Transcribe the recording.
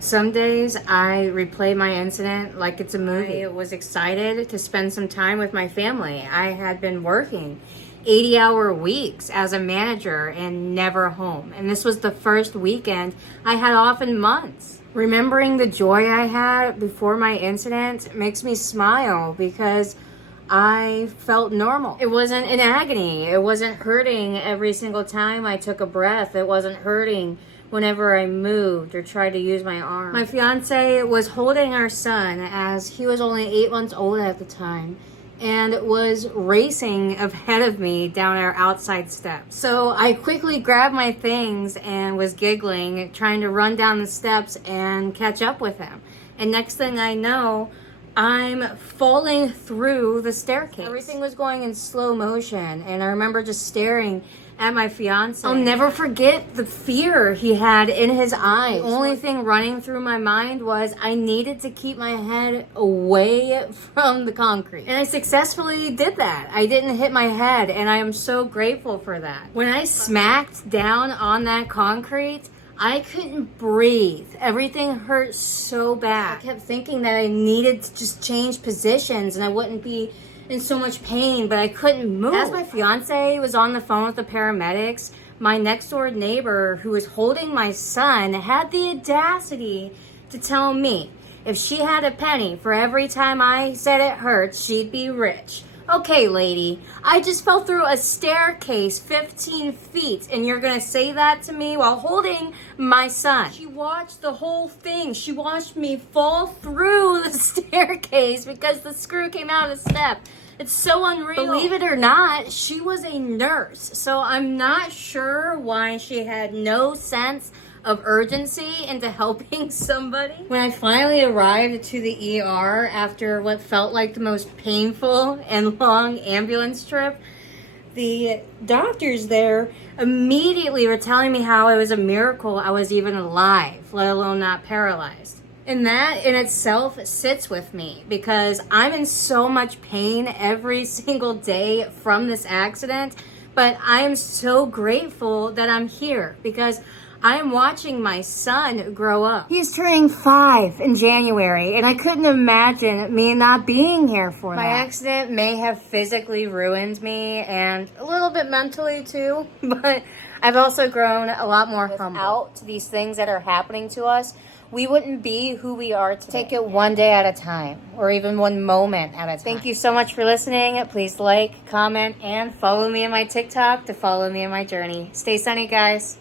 Some days I replay my incident like it's a movie. I was excited to spend some time with my family. I had been working 80-hour weeks as a manager and never home. And this was the first weekend I had off in months. Remembering the joy I had before my incident makes me smile because I felt normal. It wasn't in agony. It wasn't hurting every single time I took a breath. It wasn't hurting whenever I moved or tried to use my arm. My fiance was holding our son as he was only 8 months old at the time and was racing ahead of me down our outside steps. So I quickly grabbed my things and was giggling, trying to run down the steps and catch up with him. And next thing I know, I'm falling through the staircase. Everything was going in slow motion, and I remember just staring at my fiance. I'll never forget the fear he had in his eyes. The only thing running through my mind was I needed to keep my head away from the concrete. And I successfully did that. I didn't hit my head, and I am so grateful for that. When I smacked down on that concrete, I couldn't breathe. Everything hurt so bad. I kept thinking that I needed to just change positions and I wouldn't be in so much pain, but I couldn't move. As my fiance was on the phone with the paramedics, my next door neighbor who was holding my son had the audacity to tell me if she had a penny for every time I said it hurts, she'd be rich. Okay, lady, I just fell through a staircase 15 feet and you're gonna say that to me while holding my son. She watched the whole thing. She watched me fall through the staircase because the screw came out of the step. It's so unreal. Believe it or not, she was a nurse. So I'm not sure why she had no sense of urgency into helping somebody. When I finally arrived to the ER after what felt like the most painful and long ambulance trip, the doctors there immediately were telling me how it was a miracle I was even alive, let alone not paralyzed. And that in itself sits with me because I'm in so much pain every single day from this accident, but I am so grateful that I'm here because I am watching my son grow up. He's turning 5 in January, and I couldn't imagine me not being here for that. My accident may have physically ruined me and a little bit mentally too, but I've also grown a lot more humble. Without these things that are happening to us, we wouldn't be who we are today. Take it one day at a time, or even one moment at a time. Thank you so much for listening. Please like, comment, and follow me on my TikTok to follow me on my journey. Stay sunny, guys.